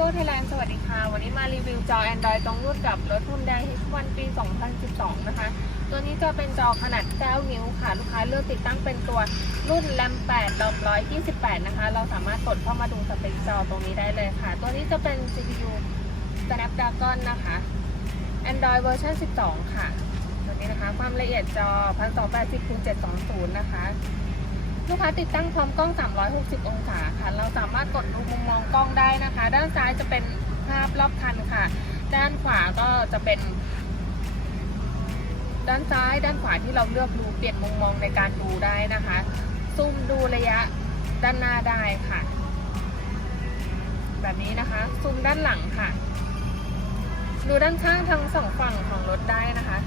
Auto Thailand สวัสดีค่ะ วันนี้มารีวิวจอ Android ตรงรุ่นกับรถ Hyundai H1 ปี 2012 นะคะ ตัวนี้จะเป็นจอขนาด 9 นิ้วค่ะ ลูกค้าเลือกติดตั้งเป็นตัวรุ่น RAM 8 RAM 128 นะคะ เราสามารถกดเข้ามาดูสเปคจอตรงนี้ได้เลยค่ะ ตัวนี้จะเป็น CPU Snapdragon นะคะ Android เวอร์ชัน12 ค่ะ ตัวนี้นะคะ ความละเอียดจอ 1280คูณ720 นะคะ ลูกค้าติดตั้งพร้อมกล้อง 360 องศาค่ะ เราสามารถกดดูมุมมองกล้องได้นะคะ ด้านซ้ายจะเป็นภาพรอบคันค่ะ ด้านขวาก็จะเป็น ด้านซ้าย ด้านขวาที่เราเลือกดูเปลี่ยนมุมมองในการดูได้นะคะ ซูมดูระยะด้านหน้าได้ค่ะ แบบนี้นะคะ ซูมด้านหลังค่ะ ดูด้านข้างทั้งสองฝั่งของรถได้นะคะ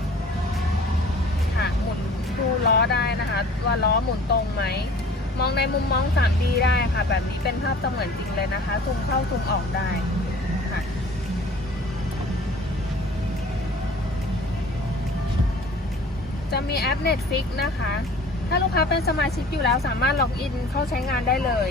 ล้อได้นะคะ ว่าล้อหมุนตรงไหม มองในมุมมอง 3D ได้ค่ะ แบบนี้เป็นภาพเสมือนจริงเลยนะคะซูมเข้าซูมออกได้ค่ะจะมีแอป Netflix นะคะ ถ้าลูกค้าเป็นสมาชิกอยู่แล้วสามารถล็อกอินเข้าใช้งานได้เลย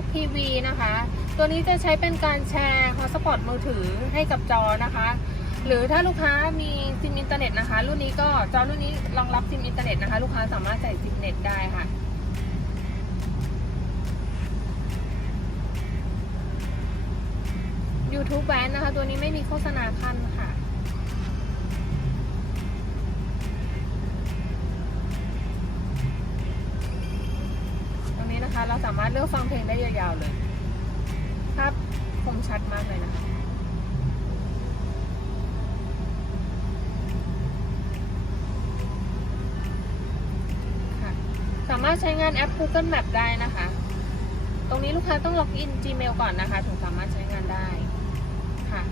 มีลูกทีวีนะคะ ตัวนี้จะใช้เป็นการแชร์ฮอสปอตมือถือให้กับจอนะคะ หรือถ้าลูกค้ามีซิมอินเทอร์เน็ตนะคะ รุ่นนี้ก็จอรุ่นนี้รองรับซิมอินเทอร์เน็ตนะคะ ลูกค้าสามารถใส่ซิมเน็ตได้ค่ะ YouTube แวนนะคะ ตัวนี้ไม่มีโฆษณาขั้นค่ะ เราสามารถเลือกฟังเพลงได้ยาวๆเลย ภาพคมชัดมากเลยนะคะสามารถใช้งานแอป Google Map ได้นะคะ ตรงนี้ลูกค้าต้องล็อกอิน Gmail ก่อนนะคะ ถึงสามารถใช้งานได้ค่ะ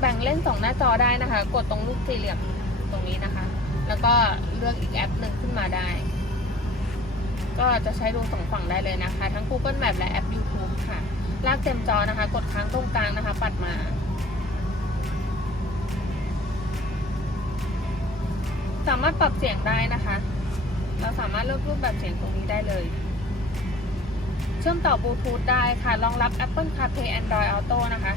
แบ่งเล่นสองหน้าจอได้นะคะ กดตรงรูปสี่เหลี่ยมตรงนี้นะคะ แล้วก็เลือกอีกแอปหนึ่งขึ้นมาได้ ก็จะใช้ดูสองฝั่งได้เลยนะคะ ทั้ง Google Map และแอป YouTube ค่ะ ลากเต็มจอนะคะ กดค้างตรงกลางนะคะ ปัดมา สามารถปรับเสียงได้นะคะ เราสามารถเลือกรูปแบบเสียงตรงนี้ได้เลย เชื่อมต่อบลูทูธได้ค่ะรองรับ Apple CarPlay Android Auto นะคะ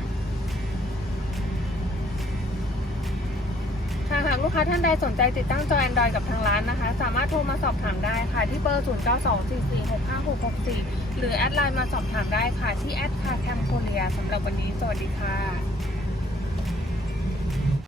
ลูกค้าท่านใดสนใจติดตั้งจอ Android กับทางร้านนะคะ สามารถโทรมาสอบถามได้ค่ะ ที่เบอร์ 0924465664 หรือแอดไลน์มาสอบถามได้ค่ะ ที่แอดคาแคมโคเรียสำหรับวันนี้ สวัสดีค่ะ